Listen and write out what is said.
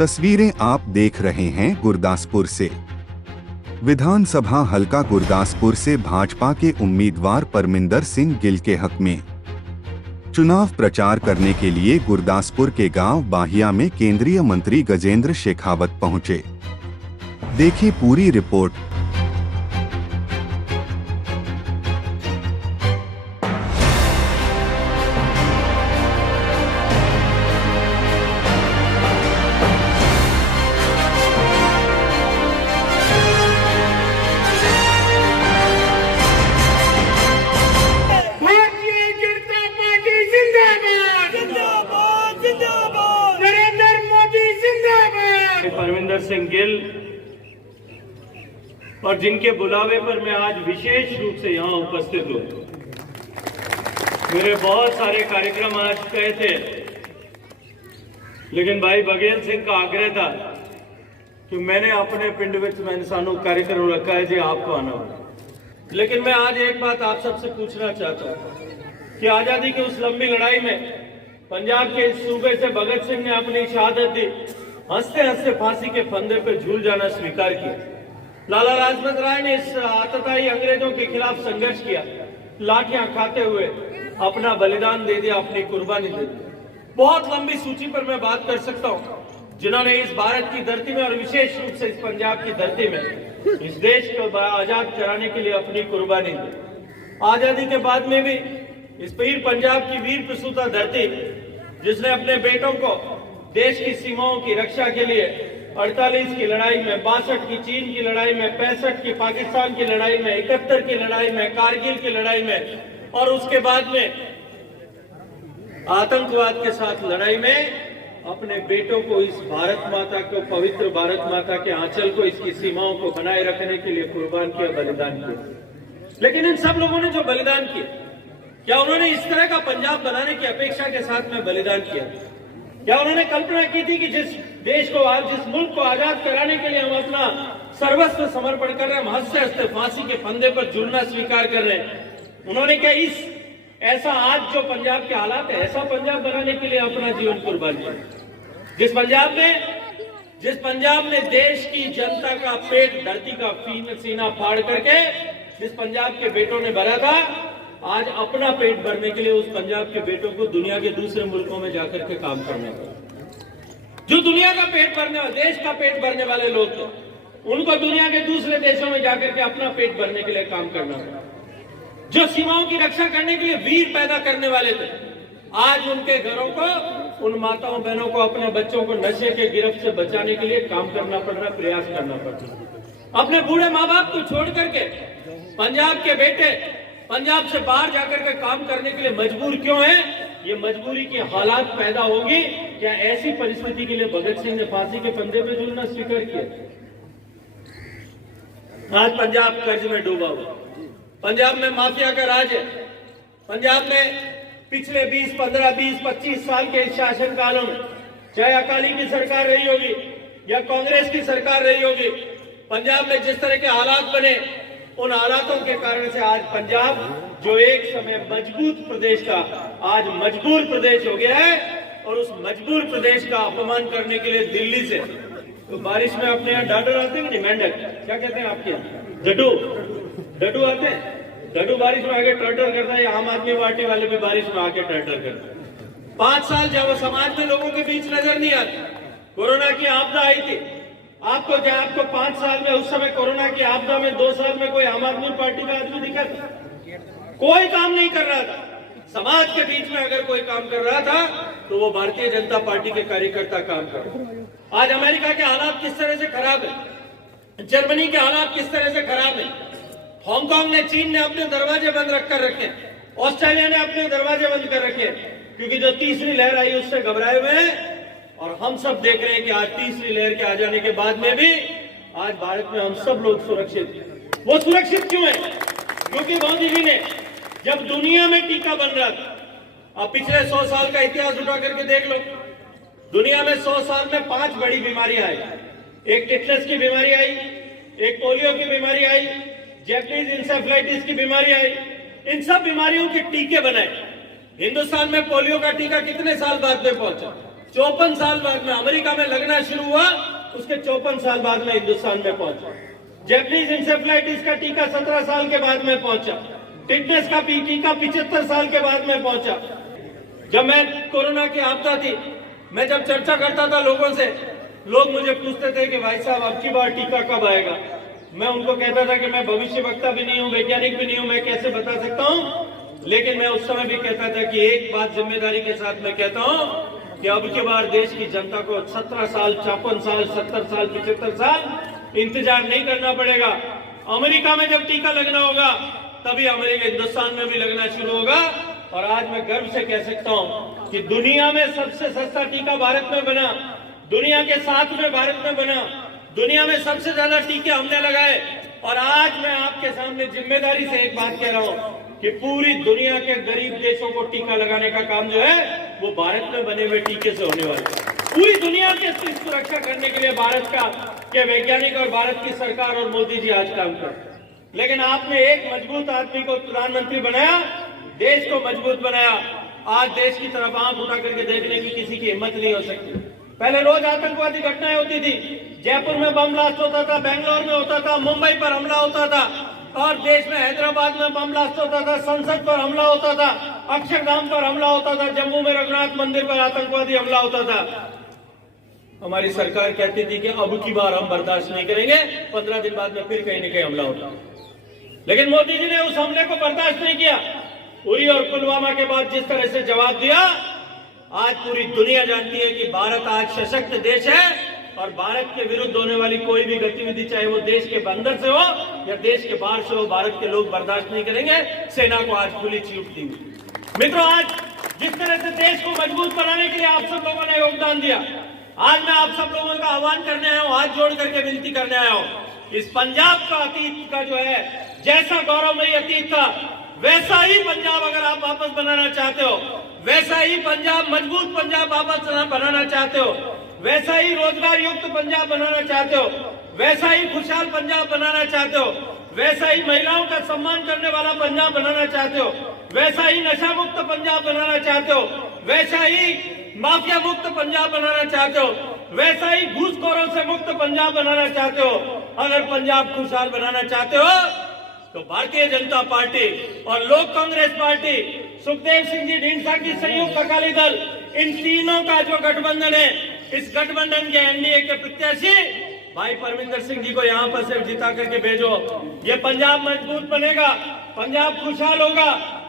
तस्वीरें आप देख रहे हैं गुरदासपुर से। विधानसभा हलका गुरदासपुर से भाजपा के उम्मीदवार परमिंदर सिंह गिल के हक में चुनाव प्रचार करने के लिए गुरदासपुर के गांव बाहिया में केंद्रीय मंत्री गजेंद्र शेखावत पहुंचे। देखिए पूरी रिपोर्ट। परमिंदर सिंह गिल और जिनके बुलावे पर मैं आज विशेष रूप से यहाँ उपस्थित हूँ। मेरे बहुत सारे कार्यक्रम आज तय थे, लेकिन भाई बघेल सिंह का आग्रह था कि मैंने अपने पिंड में इंसानों कार्यक्रम रखा है जी, आपको आना होगा। लेकिन मैं आज एक बात आप सबसे पूछना चाहता हूँ कि आजादी की उस लंबी लड़ाई में पंजाब के इस सूबे से भगत सिंह ने अपनी शहादत दी, हंसते हंसते फांसी के फंदे पर झूल जाना स्वीकार किया। लाला लाजपत राय ने इस आतताई अंग्रेजों के खिलाफ संघर्ष किया, लाठियां खाते हुए अपना बलिदान दे दिया, अपनी कुर्बानी दे दी। बहुत लंबी सूची पर मैं बात कर सकता हूं, जिन्होंने इस भारत की धरती में और विशेष रूप से इस पंजाब की धरती में इस देश को आजाद कराने के लिए अपनी कुर्बानी दी। आजादी के बाद में भी इस पीर पंजाब की वीर प्रसूता धरती, जिसने अपने बेटों को देश की सीमाओं की रक्षा के लिए 48 की लड़ाई में, 62 की चीन की लड़ाई में, 65 की पाकिस्तान की लड़ाई में, 71 की लड़ाई में, कारगिल की लड़ाई में और उसके बाद में आतंकवाद के साथ लड़ाई में अपने बेटों को, इस भारत माता को, पवित्र भारत माता के आंचल को, इसकी सीमाओं को बनाए रखने के लिए कुर्बान किया, बलिदान किया। लेकिन इन सब लोगों ने जो बलिदान किया, क्या उन्होंने इस तरह का पंजाब बनाने की अपेक्षा के साथ में बलिदान किया? क्या उन्होंने कल्पना की थी कि जिस देश को, आज जिस मुल्क को आजाद कराने के लिए हम अपना सर्वस्व समर्पण कर रहे हैं, हम हंसते हंसते फांसी के फंदे पर झूलना स्वीकार कर रहे हैं, उन्होंने क्या इस ऐसा आज जो पंजाब के हालात है, ऐसा पंजाब बनाने के लिए अपना जीवन कुर्बान किया? जिस पंजाब ने देश की जनता का पेट, धरती का सीना फाड़ करके जिस पंजाब के बेटों ने भरा था, आज अपना पेट भरने के लिए उस पंजाब के बेटों को दुनिया के दूसरे मुल्कों में जाकर के काम करना पड़ा। जो दुनिया का पेट भरने वाले, देश का पेट भरने वाले लोग थे, उनको दुनिया के दूसरे देशों में जाकर के अपना पेट भरने के लिए काम करना पड़ा। जो सीमाओं की रक्षा करने के लिए वीर पैदा करने वाले थे, आज उनके घरों को, उन माताओं बहनों को, अपने बच्चों को नशे के गिरफ्त से बचाने के लिए काम करना पड़ रहा, प्रयास करना पड़ रहा। अपने बूढ़े माँ बाप को छोड़ करके पंजाब के बेटे पंजाब से बाहर जाकर के काम करने के लिए मजबूर क्यों है? ये मजबूरी की हालात पैदा होगी। क्या ऐसी परिस्थिति के लिए भगत सिंह ने फांसी के फंदे पे झूलना स्वीकार किया? आज पंजाब कर्ज में डूबा हुआ, पंजाब में माफिया का राज है। पंजाब में पिछले 20, 15, 20, 25 साल के शासन कालों में, चाहे अकाली की सरकार रही होगी या कांग्रेस की सरकार रही होगी, पंजाब में जिस तरह के हालात बने, उन हालातों के कारण से आज पंजाब, जो एक समय मजबूत प्रदेश था, आज मजबूर प्रदेश हो गया है। और उस मजबूर प्रदेश का अपमान करने के लिए दिल्ली से, तो बारिश में अपने यहाँ डाडर आते हैं, मेंढक क्या कहते हैं आपके यहाँ, डडू आते हैं। डडू बारिश में आके टर्टर करता है, आम आदमी पार्टी वाले भी बारिश में आके टर्टर करते हैं। 5 साल जब वो समाज में लोगों के बीच नजर नहीं आती, कोरोना की आपदा आई थी, आपको 5 साल में, उस समय कोरोना की आपदा में 2 साल में कोई आम आदमी पार्टी का आदमी दिखा था? कोई काम नहीं कर रहा था। समाज के बीच में अगर कोई काम कर रहा था तो वो भारतीय जनता पार्टी के कार्यकर्ता काम कर रहे हैं। आज अमेरिका के हालात किस तरह से खराब है, जर्मनी के हालात किस तरह से खराब है, हांगकांग ने, चीन ने अपने दरवाजे बंद रखकर रखे, ऑस्ट्रेलिया ने अपने दरवाजे बंद कर रखे, क्योंकि जो तीसरी लहर आई उससे घबराए हुए हैं। और हम सब देख रहे हैं कि आज तीसरी लहर के आ जाने के बाद में भी आज भारत में हम सब लोग सुरक्षित हैं। वो सुरक्षित क्यों है? क्योंकि मोदी जी ने, जब दुनिया में टीका बन रहा था, अब पिछले 100 साल का इतिहास उठा करके देख लो, दुनिया में 100 साल में 5 बड़ी बीमारियां आई। एक टिटनेस की बीमारी आई, एक पोलियो की बीमारी आई, जैपनीज इंसेफ्लाइटिस की बीमारी आई। इन सब बीमारियों के टीके बनाए। हिंदुस्तान में पोलियो का टीका कितने साल बाद में पहुंचा? 54 साल बाद में अमेरिका में लगना शुरू हुआ, उसके 54 साल बाद में हिंदुस्तान में पहुंचा। जैपनीज इंसेफ्लाइटिस का टीका 17 साल के बाद में पहुंचा। टिटनेस का टीका 75 साल के बाद में पहुंचा। जब मैं कोरोना की आपदा थी, मैं जब चर्चा करता था लोगों से, लोग मुझे पूछते थे कि भाई साहब अब की बार टीका कब आएगा। मैं उनको कहता था कि मैं भविष्य वक्ता भी नहीं हूं, वैज्ञानिक भी नहीं हूं, मैं कैसे बता सकता हूं। लेकिन मैं उस समय भी कहता था कि एक बात जिम्मेदारी के साथ मैं कहता हूं कि अब की बार देश की जनता को 17 साल, 54 साल, 70 साल, 75 साल इंतजार नहीं करना पड़ेगा। अमेरिका में जब टीका लगना होगा तभी अमेरिका हिंदुस्तान में भी लगना शुरू होगा। और आज मैं गर्व से कह सकता हूं कि दुनिया में सबसे सस्ता टीका भारत में बना, दुनिया के 7 में भारत में बना, दुनिया में सबसे ज्यादा टीके हमने लगाए। और आज मैं आपके सामने जिम्मेदारी से एक बात कह रहा हूं कि पूरी दुनिया के गरीब देशों को टीका लगाने का काम जो है वो भारत में बने हुए टीके से होने वाला है। पूरी दुनिया की सुरक्षा करने के लिए भारत के वैज्ञानिक और भारत की सरकार और मोदी जी आज काम कर रहे हैं। लेकिन आपने एक मजबूत आदमी को प्रधानमंत्री बनाया, देश को मजबूत बनाया। आज देश की तरफ आंख उठा करके देखने की किसी की हिम्मत नहीं हो सकती। पहले रोज आतंकवादी घटनाएं होती थी, जयपुर में बम ब्लास्ट होता था, बेंगलोर में होता था, मुंबई पर हमला होता था, और देश में हैदराबाद में बम ब्लास्ट होता था, संसद पर हमला होता था, अक्षरधाम पर हमला होता था, जम्मू में रघुनाथ मंदिर पर आतंकवादी हमला होता था। हमारी सरकार कहती थी कि अब की बार हम बर्दाश्त नहीं करेंगे, 15 दिन बाद में फिर कहीं न कहीं हमला होता। लेकिन मोदी जी ने उस हमले को बर्दाश्त नहीं किया। उरी और पुलवामा के बाद जिस तरह से जवाब दिया, आज पूरी दुनिया जानती है कि भारत आज सशक्त देश है और भारत के विरुद्ध होने वाली कोई भी गतिविधि, चाहे वो देश के अंदर से हो या देश के बाहर से हो, भारत के लोग बर्दाश्त नहीं करेंगे। सेना को आज खुली छूट दी। मित्रों, आज जिस तरह से देश को मजबूत बनाने के लिए आप सब लोगों ने योगदान दिया, आज मैं आप सब लोगों का आह्वान करने आया हूं, हाथ जोड़ करके विनती करने आया हूं। इस पंजाब का अतीत का जो है, जैसा गौरवमयी अतीत था, वैसा ही पंजाब अगर आप वापस बनाना चाहते हो, वैसा ही पंजाब, मजबूत पंजाब वापस बनाना चाहते हो, वैसा ही रोजगार युक्त पंजाब बनाना चाहते हो, वैसा ही खुशहाल पंजाब बनाना चाहते हो, वैसा ही महिलाओं का सम्मान करने वाला पंजाब बनाना चाहते हो, वैसा ही नशा मुक्त पंजाब बनाना चाहते हो, वैसा ही माफिया मुक्त पंजाब बनाना चाहते हो, वैसा ही घूसखोरों से मुक्त पंजाब बनाना चाहते हो। अगर पंजाब खुशहाल बनाना चाहते हो तो भारतीय जनता पार्टी और लोक कांग्रेस पार्टी, सुखदेव सिंह जी ढींढसा की संयुक्त अकाली दल, इन तीनों का जो गठबंधन है, इस गठबंधन के एनडीए के प्रत्याशी भाई परमिंदर सिंह जी को यहाँ पर सिर्फ जिता करके भेजो। ये पंजाब मजबूत बनेगा, पंजाब खुशहाल होगा।